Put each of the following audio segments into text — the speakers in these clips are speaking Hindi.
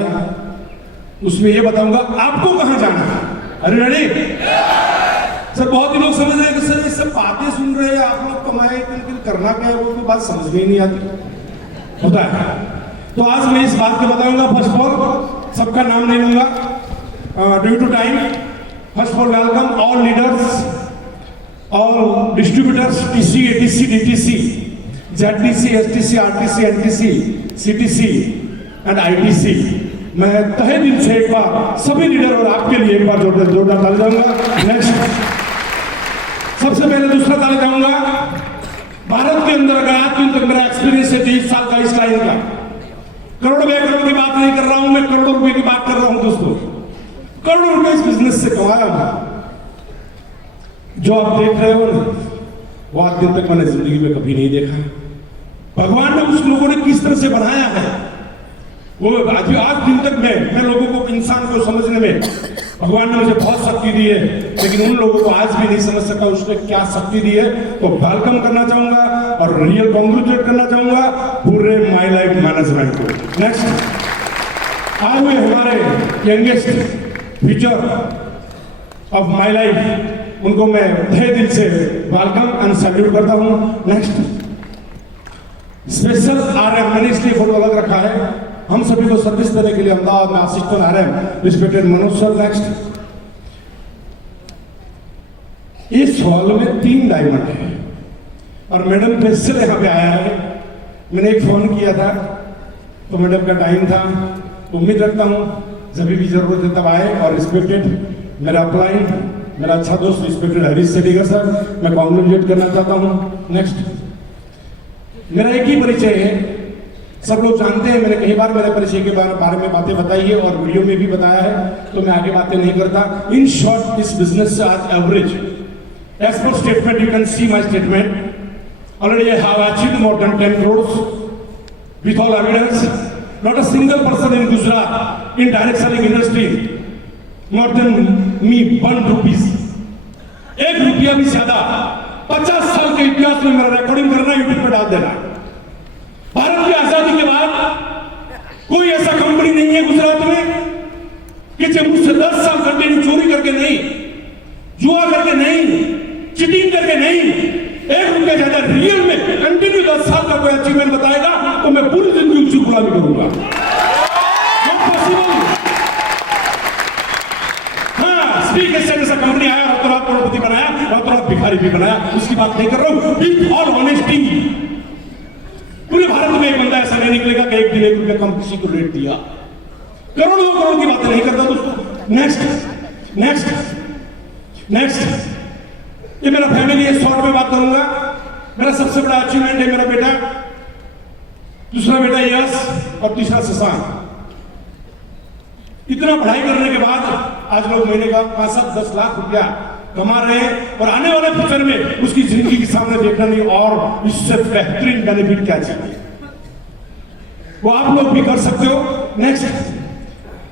है, उसमें ये बताऊंगा आपको कहां जाना है। अरे रेडी? सर बहुत ही लोग समझ रहे हैं कि सर ये सब बातें सुन रहे हैं आप लोग, कमाए लेकिन करना क्या है वो तो बात समझ में ही नहीं आती होता है। तो आज मैं इस बात को बताऊंगा। फर्स्ट ऑफ ऑल सबका नाम नहीं लूंगा due to time. First of all welcome all leaders, all distributors, TC, ATC, DTC, ZTC, STC, RTC, NTC, CTC and ITC. मैं तहे दिल से एक बार सभी लीडर और आपके लिए एक बार जोरदार ताली जाऊंगा। नेक्स्ट सबसे पहले दूसरा ताली जाऊंगा। भारत के अंदर अगर आज तक मेरा एक्सपीरियंस है 23 साल का इस लाइन का, करोड़ करोड़ की बात नहीं कर रहा हूं मैं, करोड़ों रुपए की बात कर रहा हूं दोस्तों। करोड़ों रुपए इस बिजनेस से कमाया हूं। जो आप देख रहे हो वो आज दिन तक मैंने जिंदगी में कभी नहीं देखा। भगवान ने उस लोगों ने किस तरह से बनाया है वो आज दिन तक मैं लोगों को, इंसान को समझने में भगवान ने मुझे बहुत शक्ति दी है, लेकिन उन लोगों को आज भी नहीं समझ सका उसने क्या शक्ति दी है। तो वेलकम करना चाहूंगा और रियल कॉन्ग्रेचुलेट करना चाहूंगा पूरे माई लाइफ मैनेजमेंट को। नेक्स्ट आए हुए हमारे youngest future of my life, उनको मैं तहे दिल से वेलकम एंड सैल्यूट करता हूं। नेक्स्ट स्पेशल आरएम, मैंने इसलिए फोटो अलग रखा है, हम सभी को सर्विस देने के लिए अहमदाबाद में assistant RM respected Manoj sir. Next इस हॉल में 3 डायमंड है और मैडम स्पेशल यहाँ पे आया है। मैंने एक फोन किया था तो मैडम का टाइम था, उम्मीद रखता हूँ जब भी जरूरत है तब आए। और रिस्पेक्टेड मेरा अपलाइन, मेरा अच्छा दोस्त रिस्पेक्टेड हरीश सेठीकर सर, मैं कॉन्ग्रेचुलेट करना चाहता हूँ। नेक्स्ट मेरा एक ही परिचय है, सब लोग जानते हैं, मैंने कई बार मेरे परिचय के बारे में बातें बताई है और वीडियो में भी बताया है, तो मैं आगे बातें नहीं करता। इन शॉर्ट इस बिजनेस से आज एवरेज एज पर statement, you can see my statement, already I have achieved more than 10 crores with all evidence. Not a single person in Gujarat in direct selling industry more than me 1 rupees, 1 रुपया भी ज्यादा 50 साल के इतिहास में मेरा रिकॉर्डिंग करना, यूट्यूब पर डाल देना। भारत की आजादी के बाद कोई ऐसा कंपनी नहीं है गुजरात में कि जो मुझसे 10 साल कंटिन्यू चोरी करके नहीं, जुआ करके नहीं, चीटिंग करके नहीं, 1 रुपया ज्यादा रियल में कंटिन्यू 10 साल का कोई अचीवमेंट बताएगा तो मैं पूरी जिंदगी उसकी गुलामी करूंगा। हाँ, स्पीक ऐसा कंपनी आया, रातों करोड़पति बनाया, रातों भिखारी भी बनाया, उसकी बात नहीं कर रहा हूं। विद ऑल ऑनेस्टी पूरे भारत में एक बंदा ऐसा नहीं निकलेगा कि एक दिन 1 रुपया कम किसी को रेट दिया। करोड़ों करोड़ की बातें नहीं करता दोस्तों। नेक्स्ट नेक्स्ट नेक्स्ट ये मेरा फैमिली है, शॉर्ट में बात करूंगा। मेरा सबसे बड़ा अचीवमेंट है मेरा बेटा, दूसरा बेटा यश और तीसरा शशांक। इतना पढ़ाई करने के बाद आज लोग महीने का 5-10 लाख रुपया कमा रहे हैं और आने वाले फ्यूचर में उसकी जिंदगी के सामने देखना नहीं और इससे बेहतरीन बेनिफिट क्या चाहिए वो आप लोग भी कर सकते हो। नेक्स्ट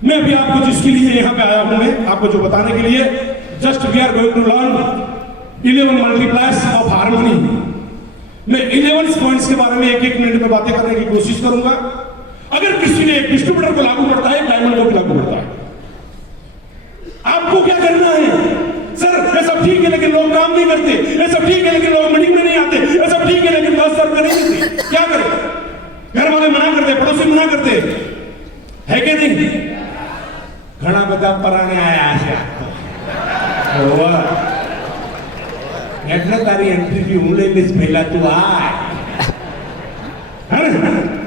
मैं भी आपको जिसके लिए यहाँ पे आया हूं, मैं आपको जो बताने के लिए, just we are going to learn 11 multipliers of harmony. मैं 11 पॉइंट्स के बारे में 1-1 मिनट में बातें करने की कोशिश करूंगा। अगर किसी ने एक डिस्ट्रीब्यूटर को लागू करता है, डायमंड को भी लागू करता है। आपको क्या करना है? सर ये सब ठीक है लेकिन लोग काम नहीं करते, ये सब ठीक है लेकिन लोग मीटिंग में नहीं आते, ये सब ठीक है लेकिन 10 रुपए नहीं देते, क्या करें? घर वाले मना करते, पड़ोसी मना करते है कि नहीं? घना बदा पराने आया એટલે તારી एंट्री भी હું લઈ લઈશ, પહેલા તું આય,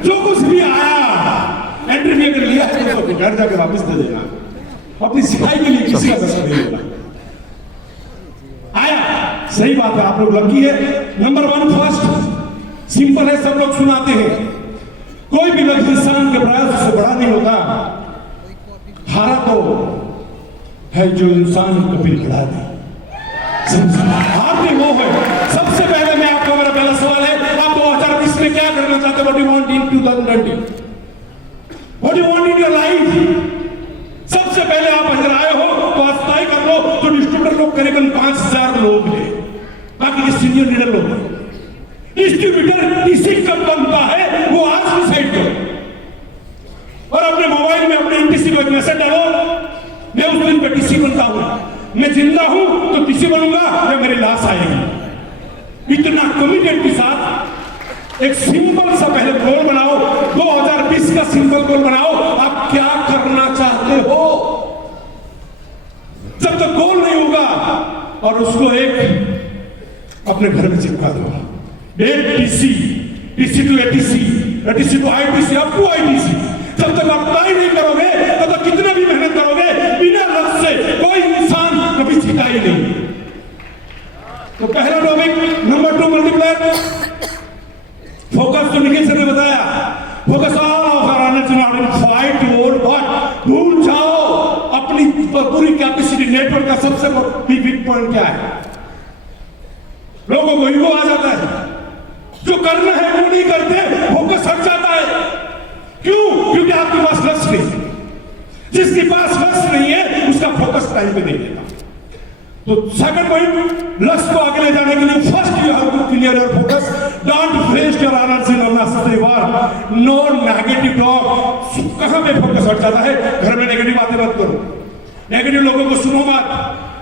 जो कुछ भी आया एंट्री भी अगर लिया है तो घर जाकर वापस दे देना, अपनी सिखाई के लिए किसी का पैसा दे देना। आया, सही बात है, आप लोग लकी है। नंबर 1 फर्स्ट सिंपल है, सब लोग सुनाते हैं, कोई भी लक्ष्य इंसान के प्रयास से बड़ा नहीं होता। हारा तो है जो इंसान कभी बढ़ा दे, हारते वो है। सबसे पहले मैं आपको, मेरा पहला सवाल है, आप 2020 में क्या करना चाहते हो? What you want in 2020? What you want in your life? सबसे पहले आप अगर आए हो तो आज तय कर लो। तो डिस्ट्रीब्यूटर लोग करीबन 5000 लोग हैं, बाकी के सीनियर लीडर लोग हैं। डिस्ट्रीब्यूटर किसी कब बनता है वो आज डिसाइड करो और अपने मोबाइल में अपने मैं टीसी बनता हूं। मैं जिंदा हूं तो टीसी बनूंगा या मेरी लाश आएगी। इतना कमिटमेंट के साथ एक सिंपल सा पहले गोल बनाओ, 2020 का सिंपल गोल बनाओ, आप क्या करना चाहते हो। जब तक गोल नहीं होगा और उसको एक अपने घर में चिपका दो, एक TC, TC to ATC, ATC to ITC, up to ITC. जब तक आप अप्लाई नहीं करोगे तब तक कितना भी मेहनत करोगे, बिना लक्ष्य से कोई इंसान कभी सीखा ही नहीं। तो पहला टॉपिक, नंबर 2 मल्टीप्लायर फोकस। तो निखिल सर ने बताया, फोकस फाइट टुवर्ड व्हाट, भूल जाओ अपनी पूरी कैपेसिटी। नेटवर्क का सबसे वीक पॉइंट क्या है? लोगों को ईगो आ जाता है, जो करना है वो नहीं करते, फोकस हट जाता है। क्यों? क्योंकि आपके पास लक्ष्य नहीं। जिसके पास लक्ष्य नहीं है उसका फोकस टाइम पे नहीं देगा। तो सेकंड पॉइंट, लक्ष्य को आगे ले जाने के लिए first you have to clear your focus. Don't waste your energy on unnecessary work, no negative talk. कहां पे फोकस हट जाता है? घर में नेगेटिव बातें मत करो, नेगेटिव लोगों को सुनो मत।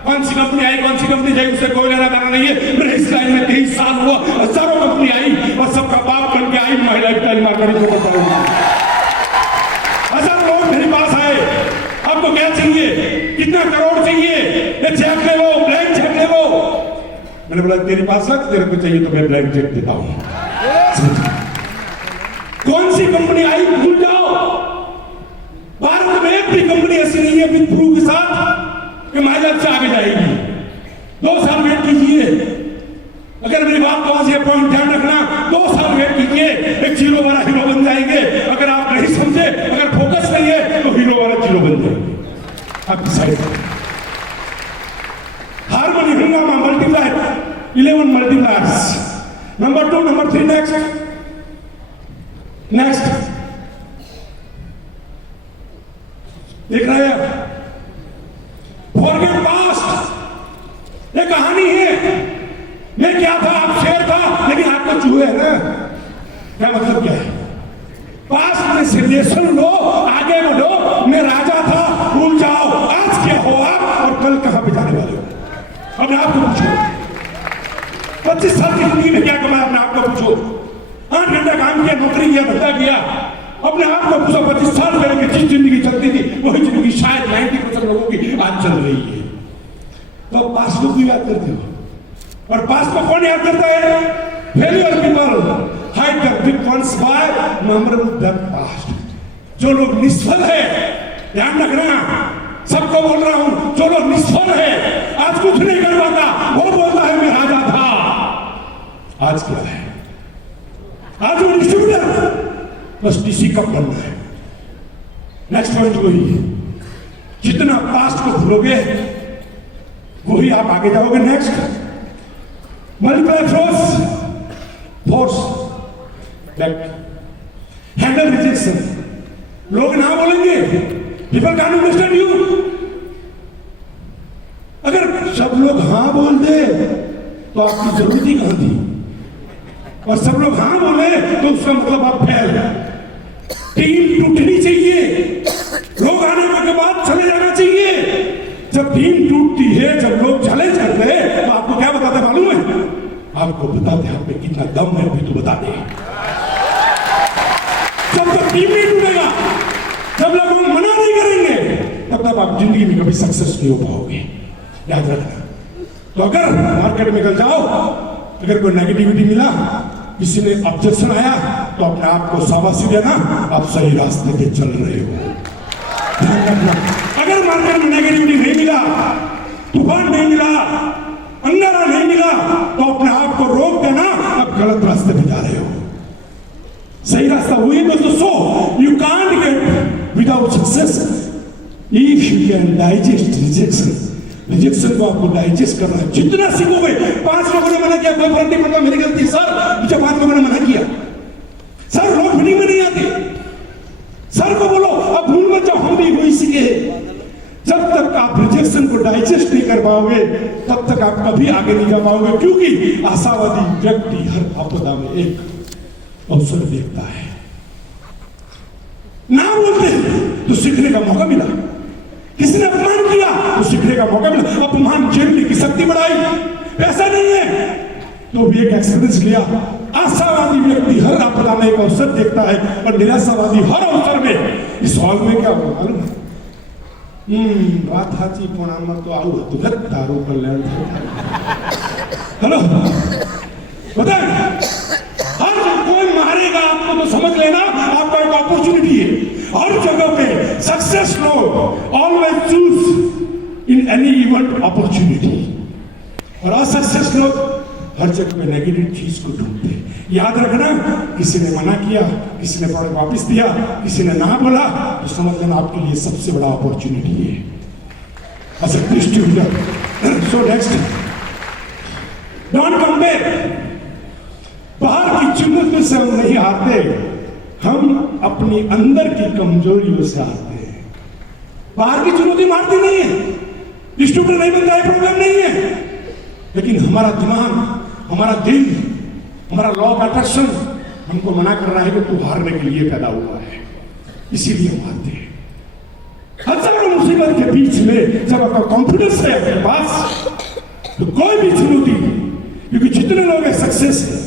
कौन सी कंपनी आई, कौन सी कंपनी जाएगी, उससे कोई लेना देना नहीं है। मेरे इस लाइन में 23 साल हुआ, हजारों कंपनी आई और सबका बाप बन के आई। मैं लाइफस्टाइल मार्केटिंग को बताऊंगा, हजारों लोग मेरे पास आए, आपको क्या चाहिए, कितना करोड़ चाहिए, ये चेक ले लो, ब्लैंक चेक ले लो। मैंने बोला तेरे पास लग, तेरे को चाहिए तो मैं ब्लैंक चेक देता हूं। कौन सी कंपनी आई भूल जाओ। भारत में एक भी कंपनी ऐसी नहीं है विद प्रूफ के साथ कि माइलेज से आगे जाएगी। 2 साल वेट कीजिए। अगर मेरी बात को आज ये पॉइंट ध्यान रखना, 2 साल वेट कीजिए, एक जीरो वाला हीरो बन जाएंगे। अगर आप नहीं समझे, अगर फोकस नहीं है तो हीरो वाला जीरो बन जाएंगे। आप डिसाइड करें। हार्मनी हंगामा multiplier, 11 multipliers. Number 2, number 3, next देख रहे हैं? Forget past. ये कहानी है, मैं क्या था, आप शेर था, लेकिन आपको चूहे है ना। क्या मतलब क्या है? पास्ट में से लेसन लो, आगे बढ़ो। मैं राजा था, भूल जाओ आज क्या हो आप और कल कहां पे जाने वाले हो। अपने आप को पूछो, 25 साल की जिंदगी में क्या कमाया, अपने आप को पूछो। 8 घंटा काम किया, नौकरी किया, धंधा किया, अपने आप को पूछो 25 साल पहले जिस जिंदगी चलती थी वही जिंदगी शायद 90% लोगों की आज चल रही है। तो पास्ट को क्यों याद करते हो? और पास्ट को कौन याद करता है? Failure people hide the big ones by memorable that past. जो लोग निष्फल है, ध्यान रखना, सबको बोल रहा हूं, जो लोग निष्फल है, आज कुछ नहीं कर पाता, वो बोलता है मैं राजा था। आज क्या है? आज वो डिस्ट्रीब्यूटर, बस टीसी कब बनना है। नेक्स्ट पॉइंट वही है, जितना पास्ट को भूलोगे वही आप आगे जाओगे। Next, multiply force that handle rejection. लोग ना बोलेंगे, पीपल कैन अंडरस्टैंड यू। अगर सब लोग हाँ बोल दे तो आपकी जरूरत ही कहां थी, और सब लोग हाँ बोले तो उसका मतलब आप फेल। टीम टूटनी चाहिए, लोग आने के बाद चले जाना चाहिए। जब टीम टूटती है, जब लोग चले जाते हैं तो आपको क्या बताते मालूम है? आपको बताते आप में कितना दम है, भी तो बताते हैं। जब तक टीम नहीं टूटेगा, जब लोग मना नहीं करेंगे, तब तक आप जिंदगी में कभी सक्सेस नहीं हो पाओगे, याद रखना। तो अगर मार्केट में निकल जाओ, अगर कोई नेगेटिविटी मिला, किसी ने ऑब्जेक्शन आया, तो अपने आप को शाबाशी देना, आप सही रास्ते पे चल रहे हो। ध्यान रखना, अगर मार्केट में नेगेटिविटी नहीं मिला, तूफान नहीं मिला, अंगारा नहीं मिला, तो अपने आप को रोक देना, आप गलत रास्ते पे जा रहे हो। सही रास्ता वही दोस्तों। So you can't get without success if you can digest rejection. Rejection को आपको डाइजेस्ट करना है। जितना सीखोगे, 5 लोगों ने मना किया, कोई फर्क नहीं पड़ता, मेरी गलती सर, जब 5 लोगों ने मना किया, सर लोग मीटिंग में नहीं आते, सर को बोलो अब भूल मत जाओ, हम भी वही सीखे। जब तक आप रिजेक्शन को डाइजेस्ट नहीं कर पाओगे, तब तक आप कभी आगे नहीं जा पाओगे, क्योंकि आशावादी व्यक्ति हर आपदा में एक अवसर देखता है। ना बोलते तो सीखने का मौका मिला, किसी ने अपमान किया तो सीखने का मौका मिला, अपमान झेलने की शक्ति बढ़ाई। ऐसा नहीं है तो भी एक एक्सपीरियंस लिया। आशावादी व्यक्ति हर आपदा में एक अवसर देखता है और निराशावादी हर अवसर में। इस हॉल में क्या हुआ मालूम है? बात साची पण आमां तो आવું હતું કે તારું કલ્યાણ થાય। हेलो बताए, हर कोई मारेगा आपको तो समझ लेना आपका एक अपॉर्चुनिटी है। हर जगह पे सक्सेस लोग always choose in any event opportunity, और असक्सेस लोग हर जगह पे नेगेटिव चीज को ढूंढते हैं। याद रखना, किसी ने मना किया, किसी ने प्रोडक्ट वापस दिया, किसी ने ना बोला, तो समझ लेना आपके लिए सबसे बड़ा अपॉर्चुनिटी है। अच्छा distributor, so next, don't compare. बाहर की चुनौतियों से हम नहीं हारते, हम अपनी अंदर की कमजोरियों से हारते हैं। बाहर की चुनौती मारती नहीं है, डिस्ट्रीब्यूटर नहीं बनता है, प्रॉब्लम नहीं है, लेकिन हमारा दिमाग, हमारा दिल, हमारा लॉ ऑफ अट्रैक्शन हमको मना कर रहा है कि तू हारने के लिए पैदा हुआ है, इसीलिए हम हारते हैं। हजारों मुसीबत के बीच में जब आपका कॉन्फिडेंस है आपके पास, तो कोई भी चुनौती, क्योंकि जितने लोग हैं सक्सेस है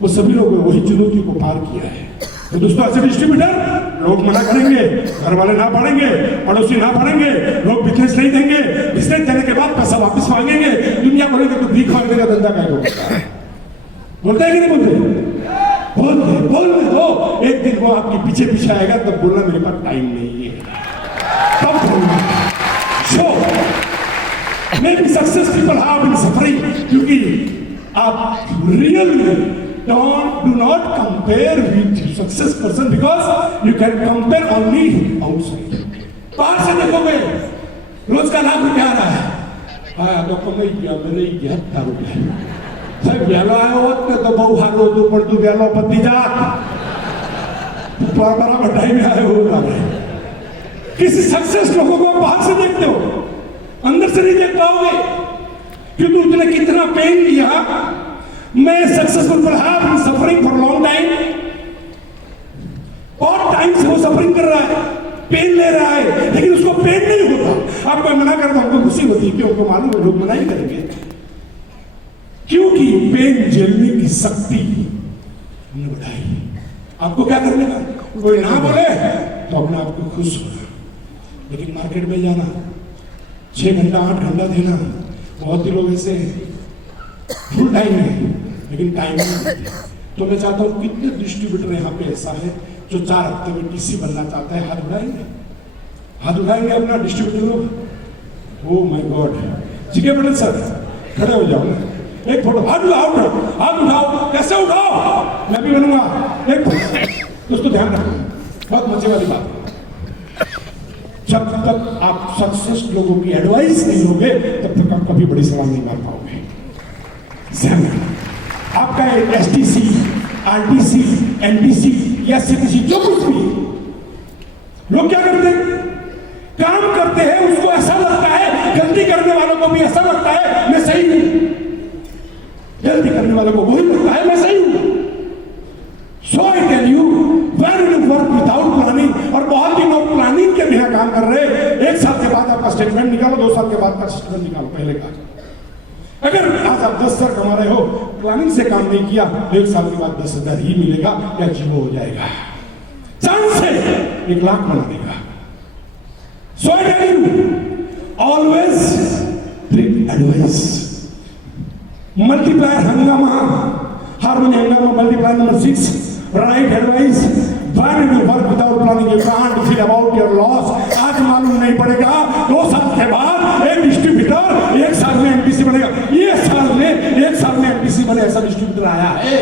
वो सभी लोगों ने वही चुनौती को पार किया है। तो दोस्तों, ऐसे डिस्ट्रीब्यूटर लोग मना करेंगे, घर वाले ना पढ़ेंगे, पड़ोसी ना पढ़ेंगे, लोग बिजनेस नहीं देंगे, बिजनेस देने के बाद पैसा वापस मांगेंगे, दुनिया बोलेंगे तो भीख मांगने का धंधा क्या होगा। बोलते हैं कि नहीं बोलते? बोलने दो, एक दिन वो आपके पीछे पीछे आएगा, तब बोलना मेरे पास टाइम नहीं है, तब बोलना। So may be success people have been suffering, क्योंकि आप really do not compare with success person, because you can compare only outside. बाहर से देखोगे रोज का लाख रुपया आ रहा है, हाँ तो कमाई गया मेरे 11 रुपया साहब, व्यालो आया होत ने तो बहु हारो तो पर तू व्यालो पति जात बड़ा बढ़ाई में आए हो। किसी सक्सेस लोगों को बाहर से देखते हो, अंदर से नहीं देख पाओगे, क्योंकि उसने कितना पेन लिया। मैं सक्सेसफुल पर have been suffering for long time, बहुत टाइम से वो सफरिंग कर रहा है, पेन ले रहा है, लेकिन उसको पेन नहीं होता। आप कोई मना कर दो, हमको खुशी होती है, क्यों? उनको मालूम है लोग मना ही करेंगे, क्योंकि पेन झेलने की शक्ति हमने बढ़ाई। आपको क्या करने का, कोई ना बोले तो अपने आप को खुश होना, लेकिन मार्केट में जाना, 6 घंटा 8 घंटा देना, बहुत ही लोग ऐसे फुल टाइम है लेकिन टाइम नहीं देते। तो मैं चाहता हूँ कितने डिस्ट्रीब्यूटर यहाँ पे ऐसा है जो 4 हफ्ते में टीसी बनना चाहता है, हाथ उठाएंगे, हाथ उठाएंगे अपना डिस्ट्रीब्यूटर लोग। ओ माय गॉड, ठीक है पटेल सर, खड़े हो जाओ ना, एक फोटो, हाथ उठाओ, हाथ उठाओ, कैसे उठाओ, मैं भी बनूंगा एक फोटो। दोस्तों ध्यान रखो, बहुत मजे वाली बात है, जब तक आप सक्सेस लोगों की एडवाइस नहीं लोगे तब तक आप कभी बड़ी सवाल नहीं मार पाओगे। आपका एसटीसी, आरटीसी, एनटीसी या सीटीसी जो कुछ भी, लोग क्या करते हैं, काम करते हैं, उसको ऐसा लगता है, गलती करने वालों को भी ऐसा लगता है मैं सही हूं, गलती करने वालों को वही लगता है मैं सही हूं। So I tell you, when you work without planning, और बहुत ही लोग प्लानिंग के बिना काम कर रहे हैं, 1 साल के बाद आपका स्टेटमेंट निकालो, 2 साल के बाद का स्टेटमेंट निकालो, पहले का। अगर आज आप 10 साल कमा रहे हो, प्लानिंग से काम नहीं किया, 1 साल के बाद 10,000 ही मिलेगा या 0 हो जाएगा, चांस है 1 लाख बना देगा। So I tell you, always take advice. Multiplier Hungama, harmony Hungama, multiplier number 6, right advice. When you work without planning, you can't feel about your loss. आज मालूम नहीं पड़ेगा, 2 साल के बाद एक डिस्ट्रीब्यूटर 1 साल में एमपीसी बनेगा, ये साल में 1 साल में एमपीसी बने, ऐसा डिस्ट्रीब्यूटर आया है।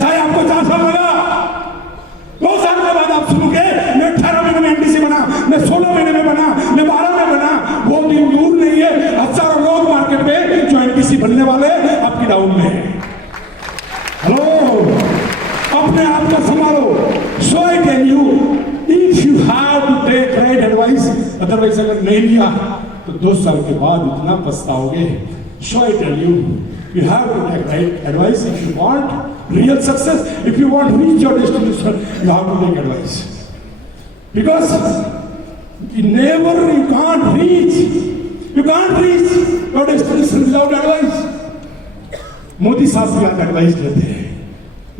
चाहे आपको 4 साल लगा, 2 साल के बाद आप सुनोगे मैं 18 महीने में एमपीसी बना, मैं 16 महीने में बना, मैं 12 में बना। वो दिन दूर नहीं है, हजारों लोग मार्केट में जो एमपीसी बनने वाले आपकी डाउन में है। हेलो, अपने आप को संभालो। So I tell you, if you have to take right advice, otherwise अगर नहीं लिया तो 2 साल के बाद इतना पछताओगे। So I tell you, you have to take right advice if you want real success. If you want to reach your destination, you have to take advice, because कि never you can't reach your destination without advice. Modi साहब भी आज एडवाइस लेते हैं,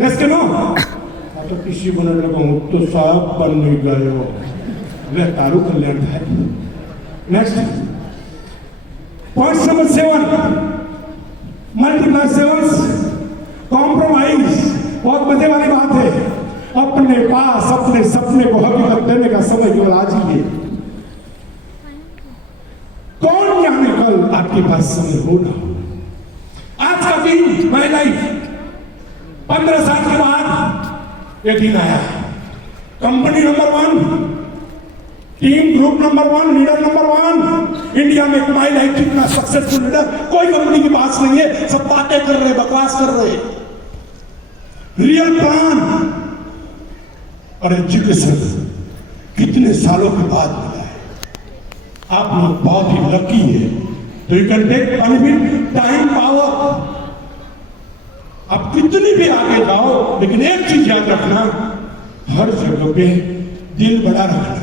यस के नो? तो किसी को नहीं लगा तो साहब बन नहीं गए हो, वह तारू कल्याण है। Next point number 7, multiply sevens, compromise. बहुत मजे वाली बात है, अपने पास अपने सपने को हकीकत देने का समय केवल आज ही है। कौन जाने कल आपके पास समय हो ना हो। आज का दिन माय लाइफ, 15 साल के बाद ये दिन आया। Company number 1, team group number 1, leader number 1 India में। माय लाइफ कितना सक्सेसफुल लीडर कोई कंपनी के पास नहीं है, सब बातें कर रहे, बकवास कर रहे। रियल प्लान और एजुकेशन कितने सालों के बाद मिला है। आप लोग बहुत ही लकी है। तो you can take benefit time power. आप कितनी भी आगे जाओ, लेकिन एक चीज याद रखना, हर जगह पे दिल बड़ा रखना।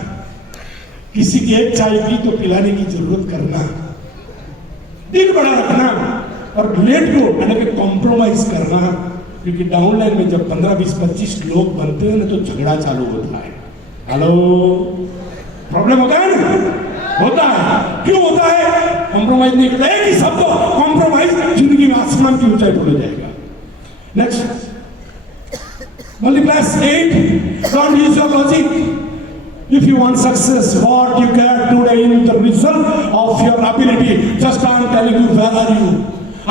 किसी की एक चाय पी तो पिलाने की जरूरत करना, दिल बड़ा रखना और लेट गो यानी कि कॉम्प्रोमाइज करना। क्योंकि डाउनलाइन में जब 15, 20, 25 लोग बनते हैं ना तो झगड़ा चालू होता है। हेलो, प्रॉब्लम होता है ना? होता है। क्यों होता है? कॉम्प्रोमाइज नहीं करता। एक ही शब्द कॉम्प्रोमाइज जिंदगी में आसमान की ऊंचाई पर ले जाएगा। Next, multiply 8, don't use your logic. If you want success, what you get today is the result of your ability. Just I'm telling you, where are you?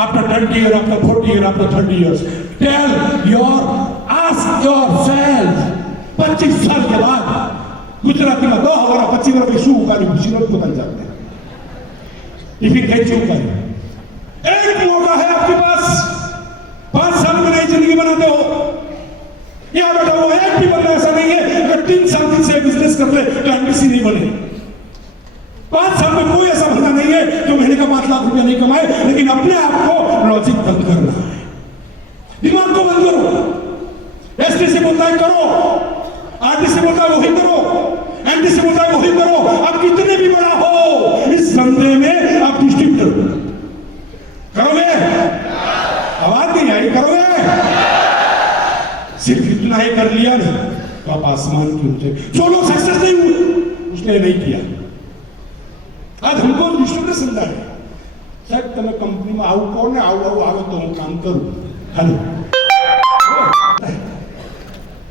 After 20 years, after 40 years, after 30 years, ask yourself. 25 साल के बाद गुजराती में 2025 में शू उकारी गुजरात को बन जाते हैं। टिफिन खाई चूक है। एक मौका है आपके पास, 5 साल में नई जिंदगी बनाते हो। याद रखो, एक भी बंदा ऐसा नहीं है अगर 3 साल से बिजनेस कर ले तो एमबीसी नहीं बने। 5 साल में कोई ऐसा बंदा नहीं है जो महीने का 5 लाख रुपया नहीं कमाए, लेकिन अपने आप को लॉजिक बंद करना है, दिमाग को बंद करो। एसटी से बोलता है करो, आरटी से बोलता है वही करो, एमडी से बोलता है वही करो। अब कितने भी बड़ा हो, इस धंधे में आप डिस्ट्रीब्यूटर करोगे, आवाज नहीं आई, करोगे। सिर्फ इतना ही कर लिया ना तो आप आसमान की ऊंचे। जो लोग सक्सेस नहीं हुए उसने नहीं किया। आज हमको डिस्ट्रीब्यूटर समझा है, शायद તમે કંપની में આવું કહો ને, આવો तो હું काम करूं। हेलो,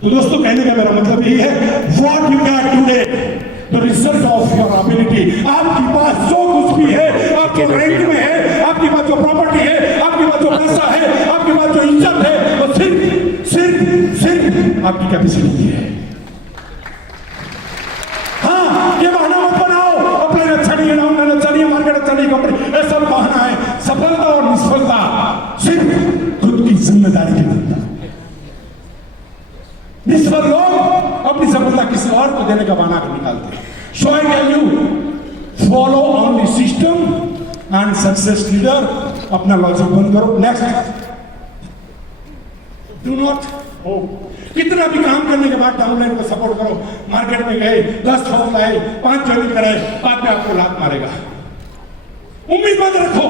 तो दोस्तों कहने का मेरा मतलब यही है, what you get today the result of your ability. आपके पास जो कुछ भी है, आपके रैंक में है, आपके पास जो प्रॉपर्टी है, आपके पास जो पैसा है, आपके पास जो इज्जत है, वो सिर्फ आपकी कैपेसिटी है। हाँ, ये बहाना मत बनाओ, अपने अच्छा नहीं है, डाउन अच्छा नहीं है, मार्केट अच्छा नहीं, कंपनी, ये सब बहाना है। सफलता और निष्फलता सिर्फ खुद की जिम्मेदारी के बनता। निष्फल लोग अपनी सफलता किसी और को देने का बहाना निकालते हैं। So I tell you, follow only system and success leader. अपना लॉजिक बंद करो। नेक्स्ट, डू नॉट हो। कितना भी काम करने के बाद डाउनलाइन को सपोर्ट करो। मार्केट में गए, 10 फोन लाए, 5 ज्वाइनिंग कराए, बाद में आपको लात मारेगा। उम्मीद मत रखो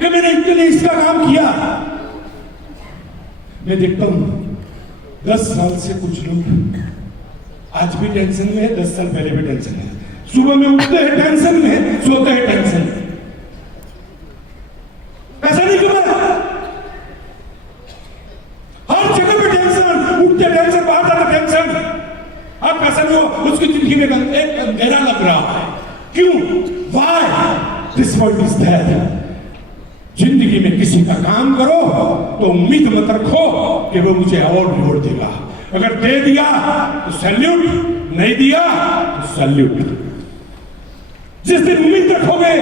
कि मैंने इनके लिए इसका काम किया। मैं देखता हूं 10 साल से कुछ लोग आज भी टेंशन में है, 10 साल पहले भी टेंशन में। सुबह में उठते हैं टेंशन में, सोते हैं टेंशन में। ऐसा नहीं क्यों है? हर जगह पे टेंशन, उठते टेंशन, बाहर जाते टेंशन। अब ऐसा नहीं हो, उसकी जिंदगी में एक अंधेरा लग रहा है। क्यों? Why? This world is there. जिंदगी में किसी का काम करो तो उम्मीद मत रखो कि वो मुझे और रिवॉर्ड देगा। अगर दे दिया तो सैल्यूट, नहीं दिया तो सैल्यूट। जिस दिन उम्मीद रखोगे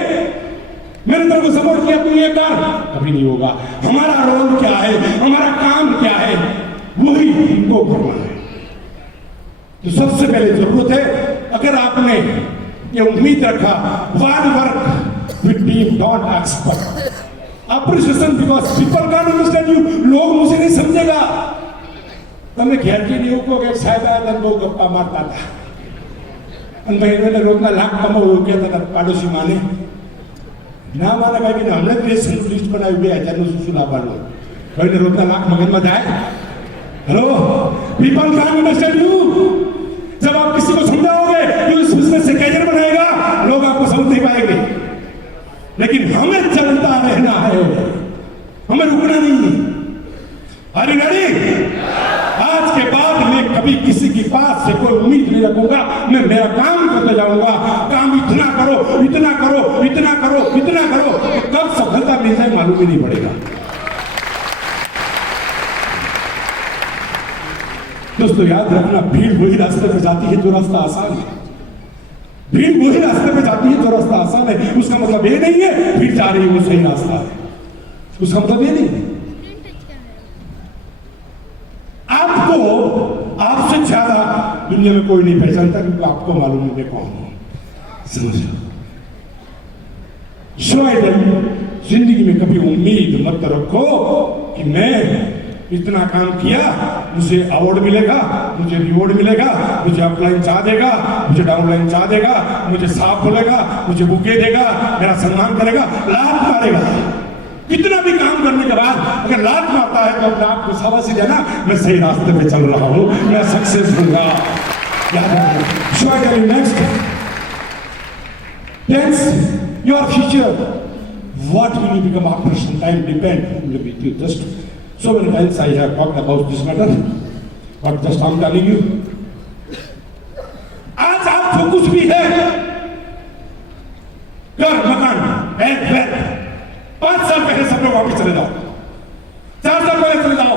मैंने तेरे को सपोर्ट किया, तू ये कर, कभी नहीं होगा। हमारा रोल क्या है, हमारा काम क्या है, वही हमको करना है। तो सबसे पहले जरूरत है, अगर आपने ये उम्मीद रखा, hard work with team, don't expect appreciation because people can't understand you. लोग मुझे नहीं समझेगा। તમે ઘેરથી નહીં કહો કે સાહેબ આ બહુ ગપ્પા મારતા હતા, અને ભાઈ રોજના લાખ કમાવું કહેતા હતા પાડોશી માને ના માને ભાઈ કે હમણાં જ રેશનનું લિસ્ટ બનાવ્યું 2000નું શું શું લાવવાનું ભાઈને રોજના લાખ મગજમાં જાય hello people can understand you जब आप किसी को समझाओगे तो इस बिजनेस से कैरियर बनाएगा लोग आपको समझ नहीं पाएंगे लेकिन हमें चलता रहना है हमें रुकना नहीं है अरे रेडी आज के बाद मैं कभी किसी के पास से कोई उम्मीद नहीं रखूंगा मैं मेरा काम करते जाऊंगा काम इतना करो इतना करो इतना करो इतना करो कब सफलता मिल जाए मालूम ही नहीं पड़ेगा दोस्तों याद रखना भीड़ वही रास्ते पे जाती है जो रास्ता आसान है भीड़ वही रास्ते पे जाती है जो रास्ता आसान है उसका मतलब ये नहीं है भीड़ जा रही है वो सही रास्ता है उसका मतलब ये नहीं है आपको आपसे ज्यादा दुनिया में कोई नहीं पहचानता क्योंकि आपको मालूम है मैं कौन हूं समझ लो शायद जिंदगी में कभी उम्मीद मत रखो कि मैं इतना काम किया मुझे अवार्ड मिलेगा मुझे रिवॉर्ड मिलेगा मुझे अपलाइन चाह देगा मुझे डाउनलाइन चाह देगा मुझे साफ बोलेगा मुझे बुके देगा मेरा सम्मान करेगा लात मारेगा कितना भी काम करने के बाद अगर लात मारता है तो अपने आप को शाबाशी देना मैं सही रास्ते पे चल रहा हूं मैं सक्सेस होऊंगा याद रखना next tense your future what will you become after some time depend with you just so many times I have talked about this matter but just I'm telling you आज आप जो कुछ भी है घर मकान बैग 5 साल पहले सब लोग वापस चले जाओ 4 साल पहले चले जाओ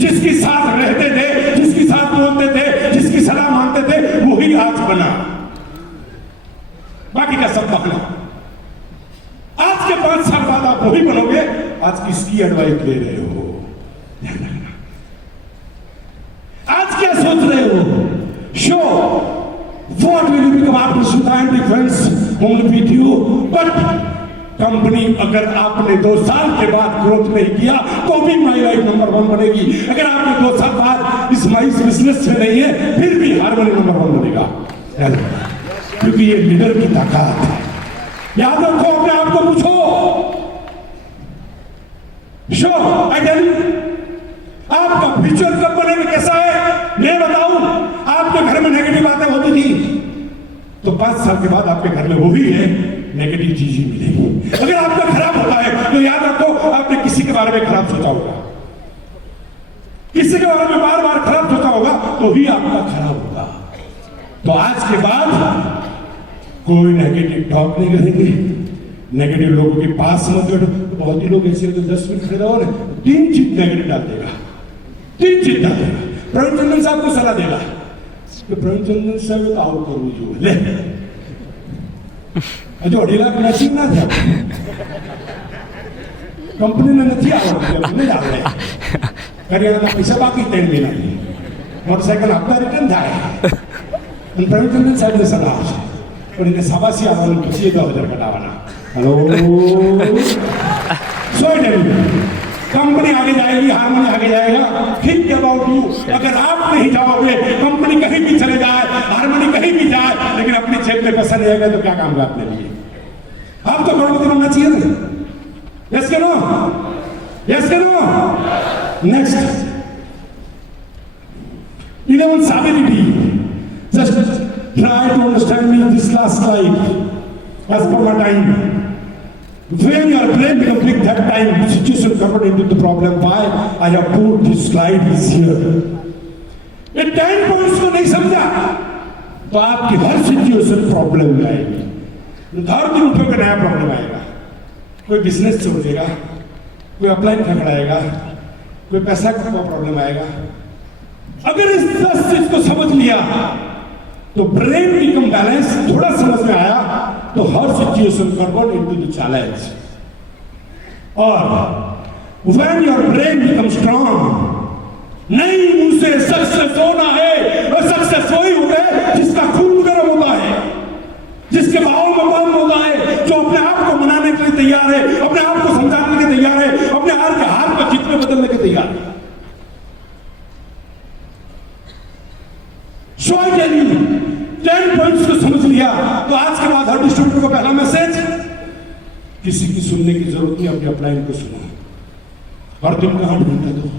जिसके साथ रहते थे जिसके साथ बोलते थे जिसकी सलाह मानते थे वही आज बना बाकी का सब बना आज के 5 साल बाद आप वही बनोगे आज किसकी एडवाइस ले रहे हो आज क्या सोच रहे हो show what will you become after some time difference only with you but company अगर आपने 2 साल के बाद ग्रोथ नहीं किया तो भी माई लाइफ नंबर 1 बनेगी अगर आपने 2 साल बाद इस बिजनेस से नहीं है फिर भी हार्मनी नंबर 1 बनेगा क्योंकि ये लीडर की ताकत है याद रखो अपने आप को पूछो शो आई टेल यू आपका फ्यूचर कब बनेगा कैसा है मैं बताऊं आपके घर में नेगेटिव बातें होती थी तो 5 साल के बाद आपके घर में वो भी है नेगेटिव चीज ही मिलेगी अगर आपका खराब होता है तो याद रखो आपने किसी के बारे में खराब सोचा होगा किसी के बारे में बार बार खराब सोचा होगा तो ही आपका खराब होगा तो आज के बाद कोई नेगेटिव टॉक नहीं करेंगे नेगेटिव लोगों के पास मत बैठो बहुत ही लोग ऐसे 10 मिनट खड़े रहो ना 3 चीज नेगेटिव डाल देगा 3 चीज डाल देगा प्रवीण चंदन साहब को सलाह देगा तो प्रवीण चंदन साहब आओ करू जो ले जो 2.5 लाख मैचिंग ना था कंपनी ने नहीं आवड़ती नहीं आवड़े करियाना पैसा बाकी 3 महीना मोटरसाइकिल हफ्ता रिटर्न था प्रवीण चंदन साहब ने सलाह પણ એને સાબાસી આવવાનું પછી 10,000 ઘટાડવાના हेलो सो कंपनी आगे जाएगी हार्मनी आगे जाएगा थिंक अबाउट यू अगर आप नहीं जाओगे कंपनी कहीं भी चले जाए हार्मनी कहीं भी जाए लेकिन अपनी जेब में पैसा नहीं आएगा तो क्या काम का अपने लिए आप तो करोड़पति बनना चाहिए ना यस के no next 11 stability just try to understand me this last slide as per my time when your brain becomes big that time situation convert into the problem why I have put this slide is here ये 10 points को नहीं समझा तो आपकी हर सिचुएशन प्रॉब्लम में आएगी हर दिन उठोगे नया प्रॉब्लम आएगा कोई बिजनेस छोड़ेगा कोई अपलाइन खकड़ाएगा कोई पैसा का प्रॉब्लम आएगा अगर इस 10 चीज को समझ लिया तो ब्रेन बिकम बैलेंस थोड़ा समझ में आया तो हर situation convert into the challenge और when your brain become strong नहीं मुझसे सक्सेस होना है और सक्सेस वही होता है जिसका खून गर्म होता है जिसके भाव में बम होता है जो अपने आप को मनाने के लिए तैयार है अपने आप को समझाने के लिए तैयार है अपने हार को जीत में बदलने के तैयार है So I tell you, 10 points को डिस्ट्रीब्यूटर को पहला मैसेज, किसी की सुनने की जरूरत नहीं, अपने अपलाइन को सुनो और तुम कहां ढूंढते दो,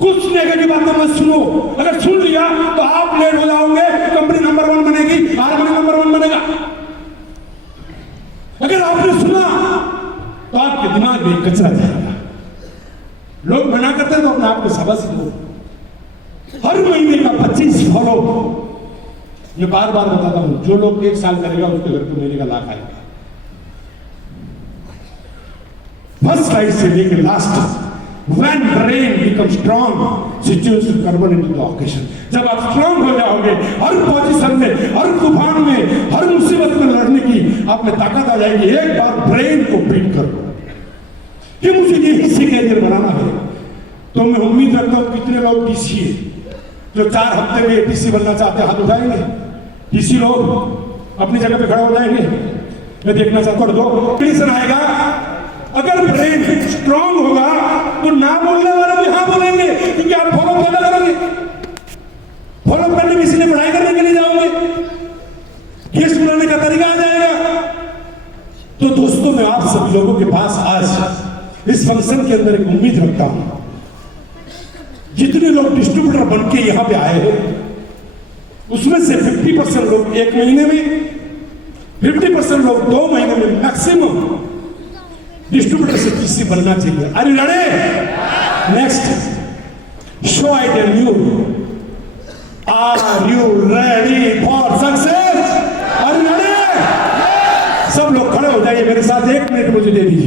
कुछ नेगेटिव बातें मत सुनो। अगर सुन लिया तो आप लेट हो जाओगे, कंपनी नंबर 1 बनेगी, हारमोनी नंबर 1 बनेगा। अगर आपने सुना तो आपके दिमाग में कचरा जाएगा। लोग मना करते हैं तो अपने आप को सबक दो। हर महीने का 25 फॉलो, मैं बार बार बताता हूं, जो लोग 1 साल करेगा उसके घर को महीने का लाख आएगा। फर्स्ट स्लाइड से लेकर last, when brain becomes strong, situation convert into the occasion। जब आप स्ट्रांग हो जाओगे, हर पोजीशन में, हर तूफान में, हर मुसीबत में लड़ने की आप में ताकत आ जाएगी। एक बार ब्रेन को बीट करो कि मुझे ये हिस्से कैरियर बनाना है, तो मैं उम्मीद रखता हूं कितने लोग डीसी है जो 4 हफ्ते में डीसी बनना चाहते हैं, हाथ उठाएंगे। डीसी लोग अपनी जगह पे खड़ा हो जाएंगे, मैं देखना चाहता हूं। 2 कंडीशन आएगा, अगर ब्रेन स्ट्रांग होगा तो ना बोलने वाले भी हाँ बोलेंगे, क्योंकि आप फॉलो पैदा करोगे। फॉलो करने में इसलिए पढ़ाई करने के लिए जाओगे, केस बुलाने का तरीका आ जाएगा। तो दोस्तों, मैं आप सभी लोगों के पास आज इस फंक्शन के अंदर एक उम्मीद रखता हूं, जितने लोग डिस्ट्रीब्यूटर बन के यहां पे आए हैं उसमें से 50% लोग 1 महीने में, 50% लोग 2 महीने में मैक्सिमम डिस्ट्रीब्यूटर से किसी बनना चाहिए। अरे लड़े, next show I tell you, are you ready for success? अरे लड़े, सब लोग खड़े हो जाइए मेरे साथ, 1 मिनट मुझे दे दीजिए।